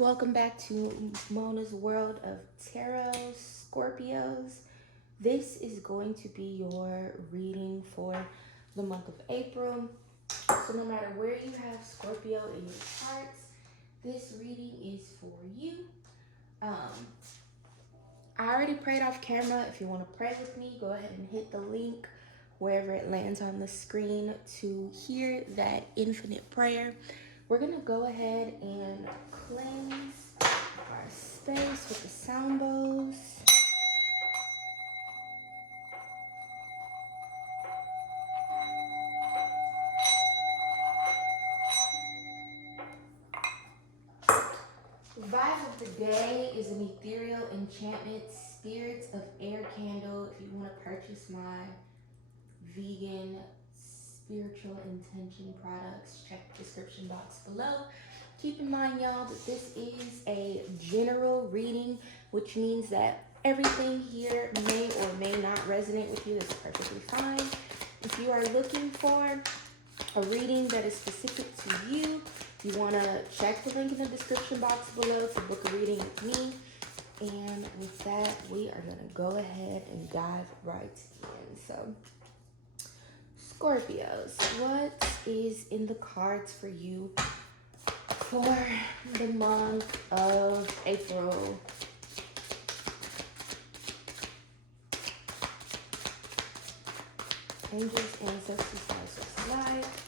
Welcome back to Mona's World of Tarot, Scorpios. This is going to be your reading for the month of April. So no matter where you have Scorpio in your charts, this reading is for you. I already prayed off camera. If you want to pray with me, go ahead and hit the link wherever it lands on the screen to hear that infinite prayer. We're going to go ahead and cleanse our space with the sound bowls. The vibe of the day is an ethereal enchantment, spirits of air candle. If you want to purchase my vegan spiritual intention products, check the description box below. Keep in mind, y'all, that this is a general reading, which means that everything here may or may not resonate with you. That's perfectly fine. If you are looking for a reading that is specific to you, you want to check the link in the description box below to book a reading with me. And with that, we are going to go ahead and dive right in. So, Scorpios, what is in the cards for you for the month of April? Angels, ancestors, stars, life.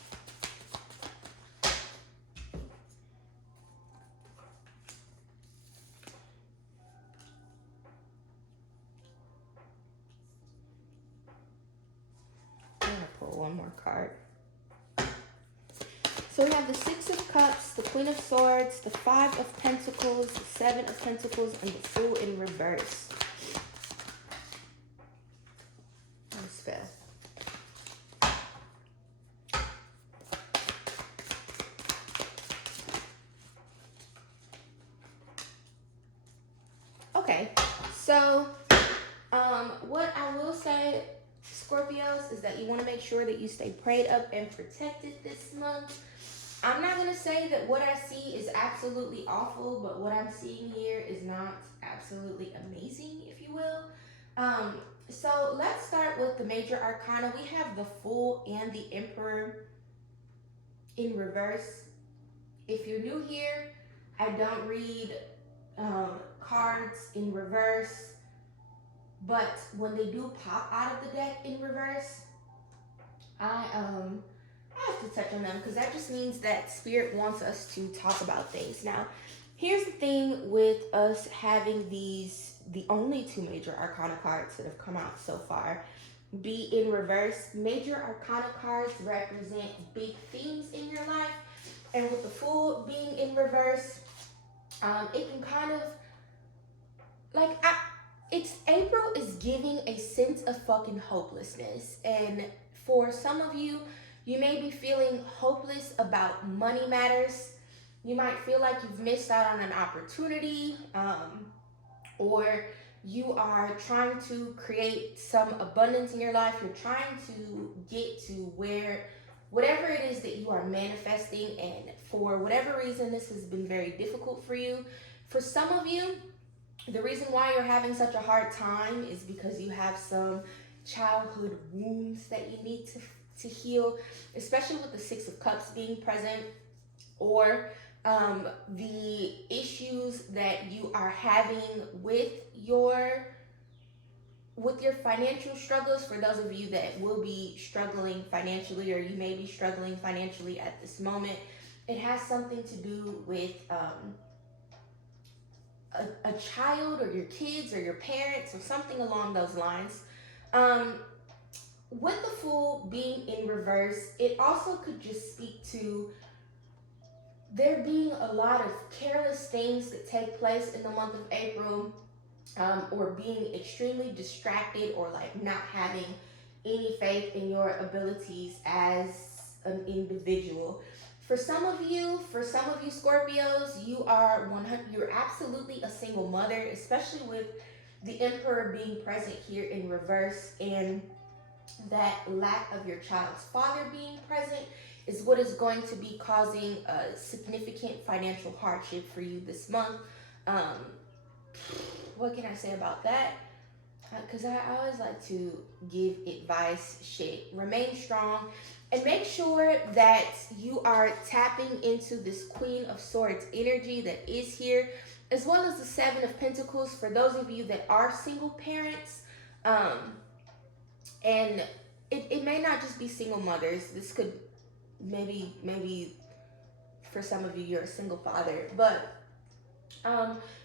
I'm gonna pull one more card. So we have the Six of Cups, the Queen of Swords, the Five of Pentacles, the Seven of Pentacles, and the Fool in reverse. Nice fell. Okay, so what I will say, Scorpios, is that you want to make sure that you stay prayed up and protected this month. I'm not going to say that what I see is absolutely awful, but what I'm seeing here is not absolutely amazing, if you will. So let's start with the major arcana. We have the Fool and the Emperor in reverse. If you're new here, I don't read cards in reverse, but when they do pop out of the deck in reverse, I have to touch on them because that just means that Spirit wants us to talk about things. Now, here's the thing with us having these, the only two major arcana cards that have come out so far, be in reverse. Major arcana cards represent big themes in your life, and with the Fool being in reverse, it can kind of, like, it's April is giving a sense of fucking hopelessness. And for some of you, you may be feeling hopeless about money matters. You might feel like you've missed out on an opportunity, or you are trying to create some abundance in your life. You're trying to get to where, whatever it is that you are manifesting, and for whatever reason, this has been very difficult for you. For some of you, the reason why you're having such a hard time is because you have some childhood wounds that you need to heal, especially with the Six of Cups being present, or the issues that you are having with your financial struggles. For those of you that will be struggling financially, or you may be struggling financially at this moment, it has something to do with a child, or your kids, or your parents, or something along those lines. With the Fool being in reverse, it also could just speak to there being a lot of careless things that take place in the month of April, or being extremely distracted, or like not having any faith in your abilities as an individual. For some of you Scorpios, you're absolutely a single mother, especially with the Emperor being present here in reverse, and that lack of your child's father being present. is what is going to be causing a significant financial hardship for you this month. Um, what can I say about that? Because I always like to give advice. Shit, remain strong and make sure that you are tapping into this Queen of Swords energy that is here, as well as the Seven of Pentacles for those of you that are single parents. Um, and it may not just be single mothers. This could maybe for some of you you're a single father, but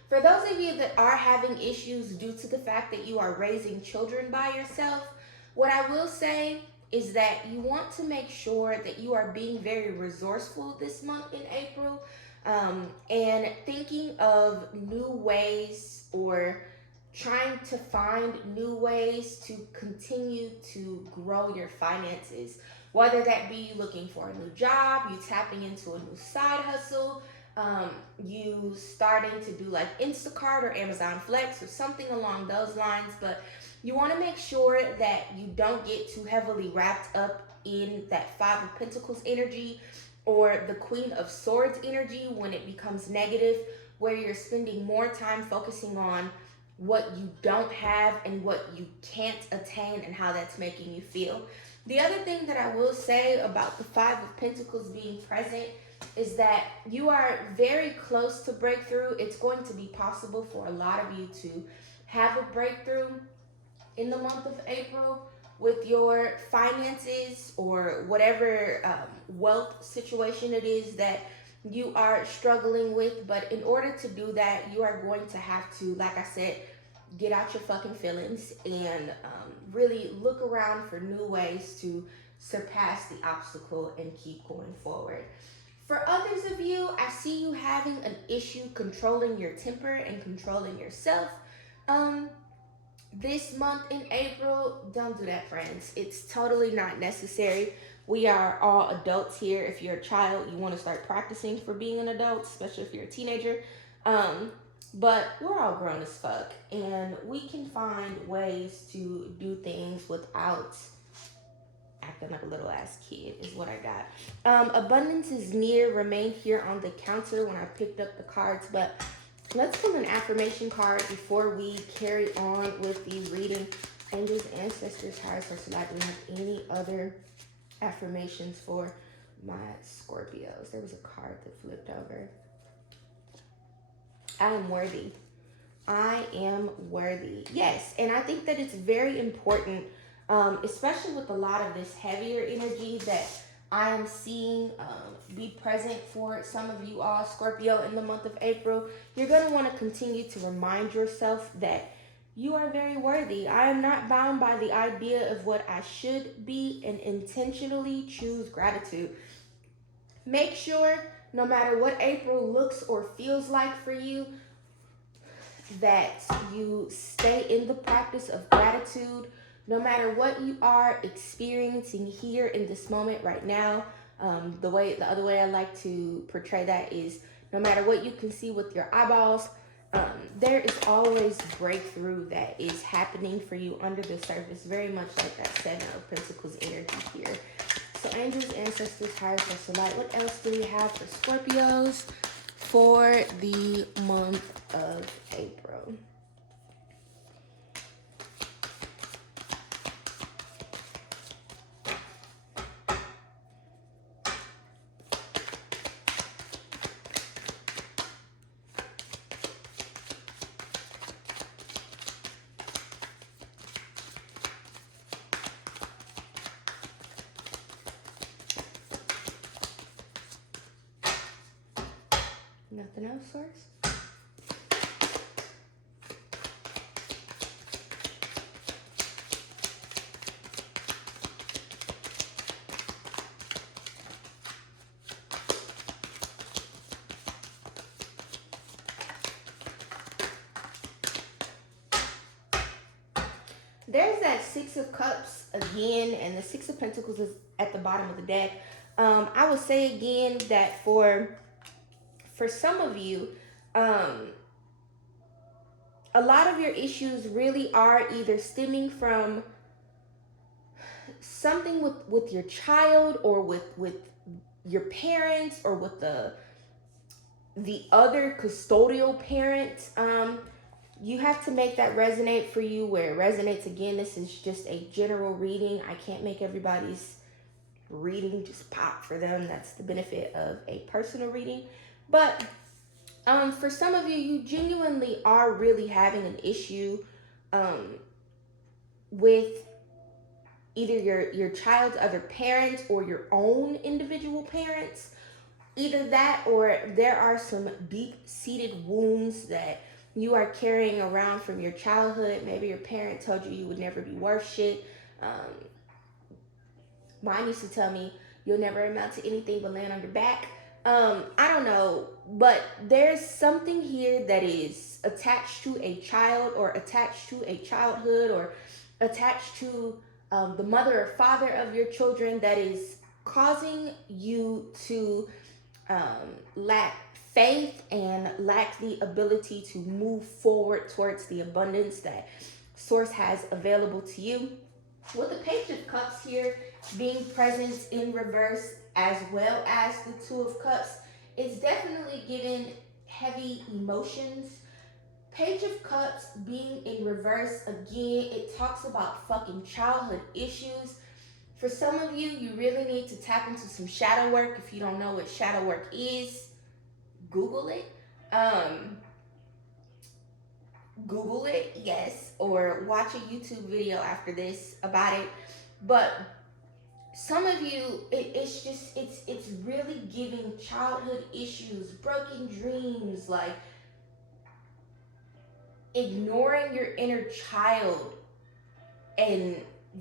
for those of you that are having issues due to the fact that you are raising children by yourself, what I will say is that you want to make sure that you are being very resourceful this month in April, and thinking of new ways or trying to find new ways to continue to grow your finances. Whether that be you looking for a new job, you tapping into a new side hustle, you starting to do like Instacart or Amazon Flex or something along those lines. But you want to make sure that you don't get too heavily wrapped up in that Five of Pentacles energy or the Queen of Swords energy when it becomes negative, where you're spending more time focusing on what you don't have and what you can't attain and how that's making you feel. The other thing that I will say about the Five of Pentacles being present is that you are very close to breakthrough. It's going to be possible for a lot of you to have a breakthrough in the month of April with your finances or whatever wealth situation it is that you are struggling with. But in order to do that, you are going to have to, like I said, get out your fucking feelings and really look around for new ways to surpass the obstacle and keep going forward. For others of you, I see you having an issue controlling your temper and controlling yourself. This month in April, don't do that, friends. It's totally not necessary. We are all adults here. If you're a child, you want to start practicing for being an adult, especially if you're a teenager. But we're all grown as fuck, and we can find ways to do things without acting like a little ass kid is what I got. Abundance is near, remain here on the counter when I picked up the cards, but let's pull an affirmation card before we carry on with the reading. Angels, ancestors, higher source, do you have any other affirmations for my Scorpios? There was a card that flipped over. I am worthy. I am worthy. Yes, and I think that it's very important, especially with a lot of this heavier energy that I am seeing be present for some of you all, Scorpio, in the month of April. You're going to want to continue to remind yourself that you are very worthy. I am not bound by the idea of what I should be, and intentionally choose gratitude. Make sure, no matter what April looks or feels like for you, that you stay in the practice of gratitude. No matter what you are experiencing here in this moment right now, the other way I like to portray that is, no matter what you can see with your eyeballs, there is always breakthrough that is happening for you under the surface, very much like that Seven of Pentacles energy here. So angels, ancestors, higher source of light. What else do we have for Scorpios for the month of April? Nothing else, source? There's that Six of Cups again, and the Six of Pentacles is at the bottom of the deck. I will say again that for some of you, a lot of your issues really are either stemming from something with your child or with your parents or with the other custodial parent. You have to make that resonate for you where it resonates. Again, this is just a general reading. I can't make everybody's reading just pop for them. That's the benefit of a personal reading. But for some of you, you genuinely are really having an issue with either your child's other parents or your own individual parents. Either that or there are some deep-seated wounds that you are carrying around from your childhood. Maybe your parent told you you would never be worth shit. Mine used to tell me you'll never amount to anything but land on your back. I don't know, but there's something here that is attached to a child or attached to a childhood or attached to the mother or father of your children that is causing you to lack faith and lack the ability to move forward towards the abundance that Source has available to you. With the Page of Cups here being present in reverse as well as the Two of Cups, it's definitely giving heavy emotions. Page of Cups being in reverse, again, it talks about fucking childhood issues. For some of you, you really need to tap into some shadow work. If you don't know what shadow work is, Google it. Google it, yes, or watch a YouTube video after this about it. But some of you, it's really giving childhood issues, broken dreams, like ignoring your inner child, and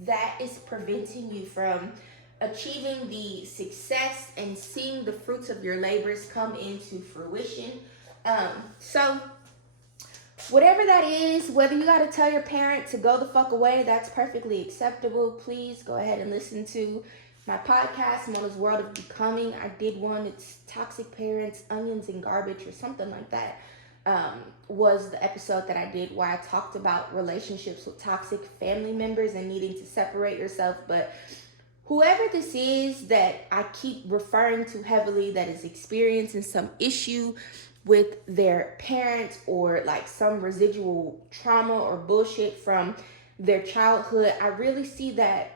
that is preventing you from achieving the success and seeing the fruits of your labors come into fruition. So whatever that is, whether you got to tell your parent to go the fuck away, that's perfectly acceptable. Please go ahead and listen to my podcast, Mona's World of Becoming. I did one. It's Toxic Parents, Onions, and Garbage or something like that. Was the episode that I did where I talked about relationships with toxic family members and needing to separate yourself. But whoever this is that I keep referring to heavily that is experiencing some issue with their parents or like some residual trauma or bullshit from their childhood, I really see that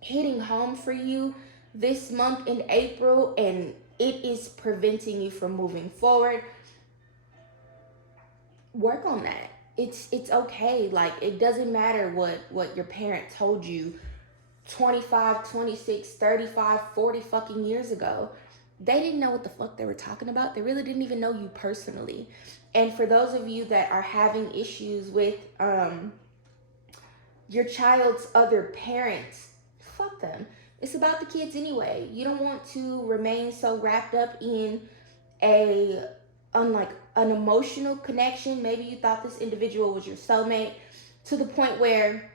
hitting home for you this month in April, and it is preventing you from moving forward. Work on that. It's okay. Like, it doesn't matter what your parent told you 25, 26, 35, 40 fucking years ago. They didn't know what the fuck they were talking about. They really didn't even know you personally. And for those of you that are having issues with your child's other parents, fuck them. It's about the kids anyway. You don't want to remain so wrapped up in an emotional connection. Maybe you thought this individual was your soulmate to the point where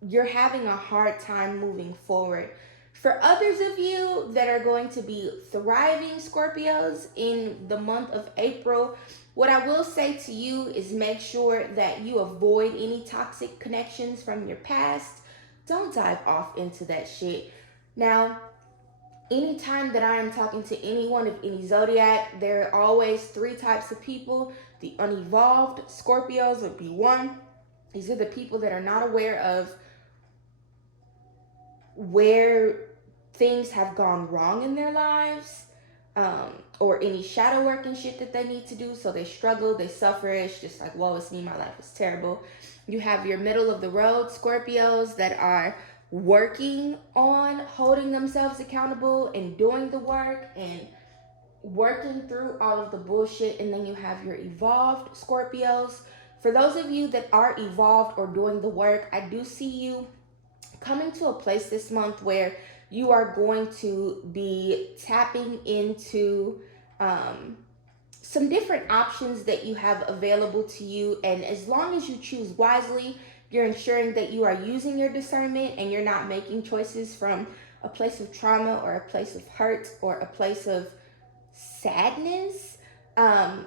you're having a hard time moving forward. For others of you that are going to be thriving Scorpios in the month of April, what I will say to you is make sure that you avoid any toxic connections from your past. Don't dive off into that shit. Now, anytime that I am talking to anyone of any zodiac, there are always three types of people. The unevolved Scorpios would be one. These are the people that are not aware of where things have gone wrong in their lives, or any shadow work and shit that they need to do. So they struggle, they suffer. It's just like, woe is me, my life is terrible. You have your middle of the road Scorpios that are working on holding themselves accountable and doing the work and working through all of the bullshit. And then you have your evolved Scorpios. For those of you that are evolved or doing the work, I do see you coming to a place this month where you are going to be tapping into some different options that you have available to you. And as long as you choose wisely, you're ensuring that you are using your discernment and you're not making choices from a place of trauma or a place of hurt or a place of sadness.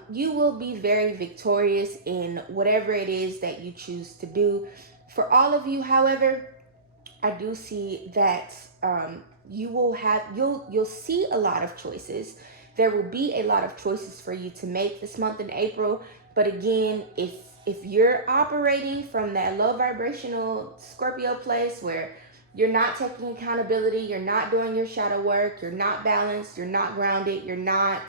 You will be very victorious in whatever it is that you choose to do. For all of you, however, I do see that you'll see a lot of choices. There will be a lot of choices for you to make this month in April. But again, if you're operating from that low vibrational Scorpio place where you're not taking accountability, you're not doing your shadow work, you're not balanced, you're not grounded, you're not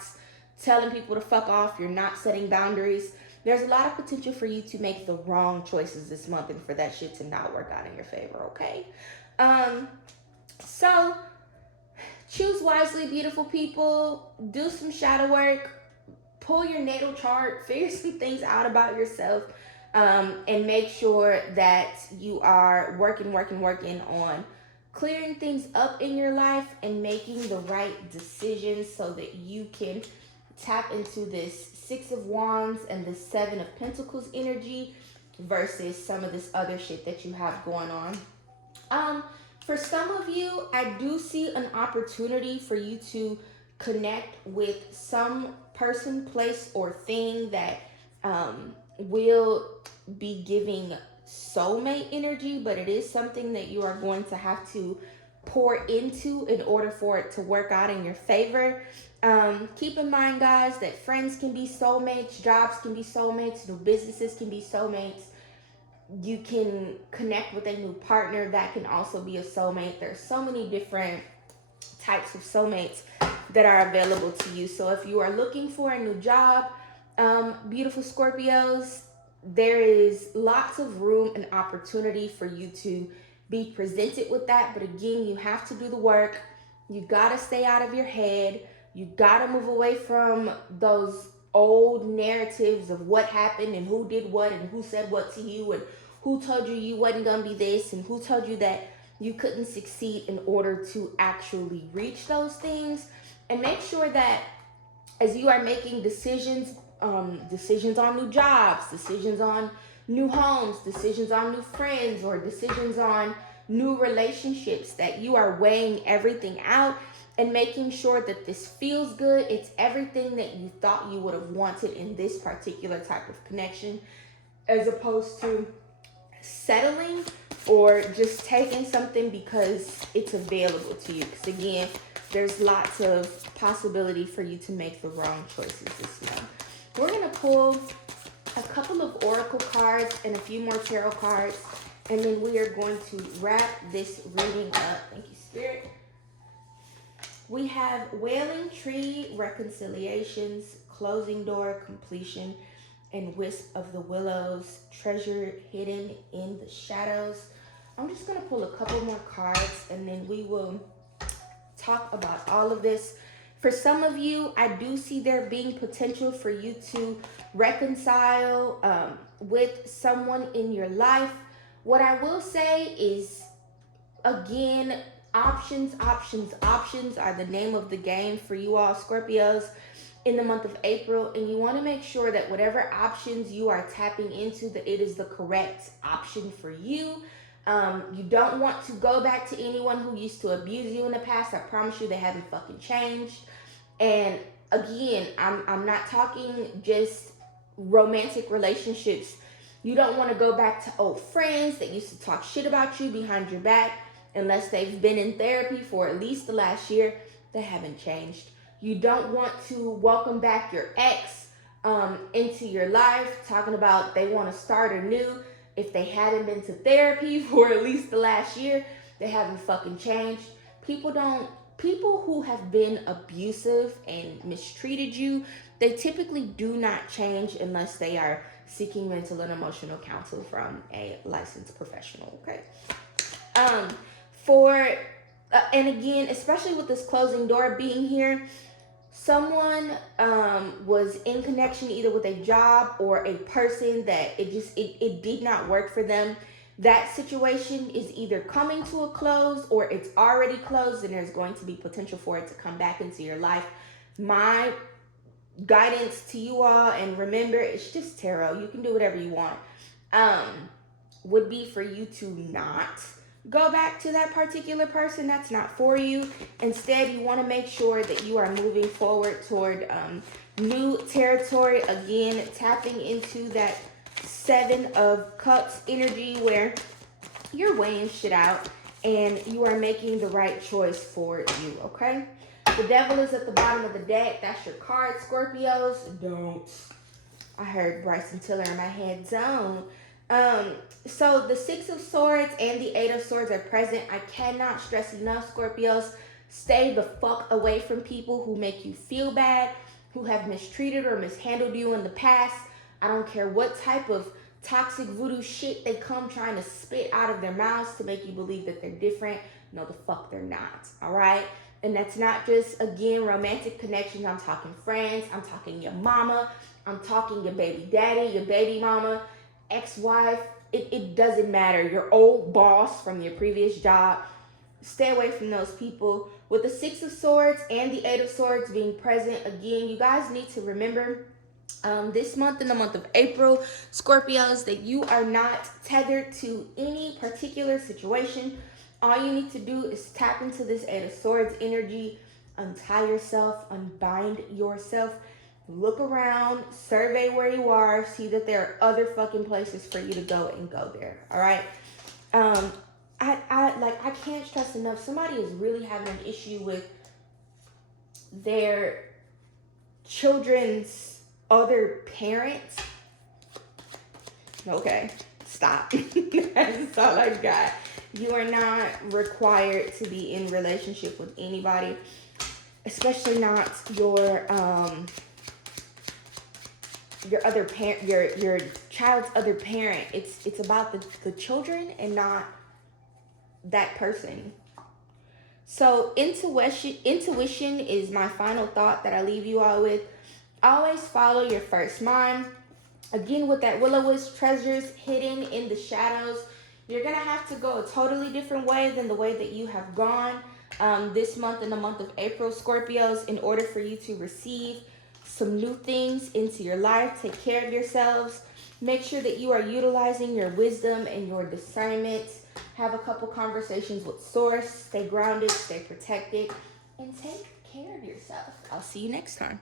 telling people to fuck off, you're not setting boundaries, there's a lot of potential for you to make the wrong choices this month and for that shit to not work out in your favor, okay? So choose wisely, beautiful people. Do some shadow work. Pull your natal chart. Figure some things out about yourself. And make sure that you are working on clearing things up in your life and making the right decisions so that you can tap into this Six of Wands and the Seven of Pentacles energy versus some of this other shit that you have going on. For some of you, I do see an opportunity for you to connect with some person, place, or thing that will be giving soulmate energy, but it is something that you are going to have to pour into in order for it to work out in your favor. Keep in mind, guys, that friends can be soulmates, jobs can be soulmates, new businesses can be soulmates. You can connect with a new partner that can also be a soulmate. There's so many different types of soulmates that are available to you. So if you are looking for a new job, beautiful Scorpios, there is lots of room and opportunity for you to be presented with that. But again, you have to do the work. You got to stay out of your head. You got to move away from those old narratives of what happened and who did what and who said what to you and who told you you wasn't going to be this and who told you that you couldn't succeed in order to actually reach those things. And make sure that as you are making decisions on new jobs, decisions on new homes, decisions on new friends, or decisions on new relationships, that you are weighing everything out and making sure that this feels good. It's everything that you thought you would have wanted in this particular type of connection, as opposed to settling or just taking something because it's available to you. Because again, there's lots of possibility for you to make the wrong choices this month. We're going to pull a couple of oracle cards and a few more tarot cards, and then we are going to wrap this reading up. Thank you, Spirit. We have Wailing Tree, Reconciliations, Closing Door, Completion, and Wisp of the Willows, Treasure Hidden in the Shadows. I'm just going to pull a couple more cards, and then we will talk about all of this. For some of you, I do see there being potential for you to reconcile with someone in your life. What I will say is, again, options are the name of the game for you all Scorpios in the month of April. And you want to make sure that whatever options you are tapping into, that it is the correct option for you. You don't want to go back to anyone who used to abuse you in the past. I promise you they haven't fucking changed. And again, I'm not talking just romantic relationships. You don't want to go back to old friends that used to talk shit about you behind your back, unless they've been in therapy for at least the last year. They haven't changed. You don't want to welcome back your ex into your life, talking about they want to start anew. If they hadn't been to therapy for at least the last year, they haven't fucking changed. People who have been abusive and mistreated you, they typically do not change unless they are seeking mental and emotional counsel from a licensed professional, okay? And again, especially with this closing door being here, someone was in connection either with a job or a person that it did not work for them. That situation is either coming to a close or it's already closed, and there's going to be potential for it to come back into your life. My guidance to you all, and remember, it's just tarot, you can do whatever you want, would be for you to not go back to that particular person. That's not for you. Instead, you want to make sure that you are moving forward toward new territory. Again, tapping into that Seven of Cups energy where you're weighing shit out and you are making the right choice for you, okay? The devil is at the bottom of the deck. That's your card, Scorpios. Don't. I heard Bryson Tiller in my head. Don't. So the Six of Swords and the Eight of Swords are present. I cannot stress enough, Scorpios. Stay the fuck away from people who make you feel bad, who have mistreated or mishandled you in the past. I don't care what type of toxic voodoo shit they come trying to spit out of their mouths to make you believe that they're different. No, the fuck they're not. All right? And that's not just, again, romantic connections. I'm talking friends. I'm talking your mama. I'm talking your baby daddy, your baby mama, ex-wife. It doesn't matter. Your old boss from your previous job. Stay away from those people. With the Six of Swords and the Eight of Swords being present, again, you guys need to remember this month, in the month of April, Scorpios, that you are not tethered to any particular situation. All you need to do is tap into this Eight of Swords energy, untie yourself, unbind yourself, look around, survey where you are, see that there are other fucking places for you to go, and go there. All right. I can't stress enough. Somebody is really having an issue with their children's other parents. Okay, stop. That's all I got. You are not required to be in relationship with anybody, especially not your other parent, your child's other parent. It's about the children and not that person. So intuition is my final thought that I leave you all with. Always follow your first mind. Again, with that Will-O-Wisp treasures hidden in the shadows, you're going to have to go a totally different way than the way that you have gone this month, in the month of April, Scorpios, in order for you to receive some new things into your life. Take care of yourselves. Make sure that you are utilizing your wisdom and your discernment. Have a couple conversations with Source. Stay grounded, stay protected, and take care of yourself. I'll see you next time.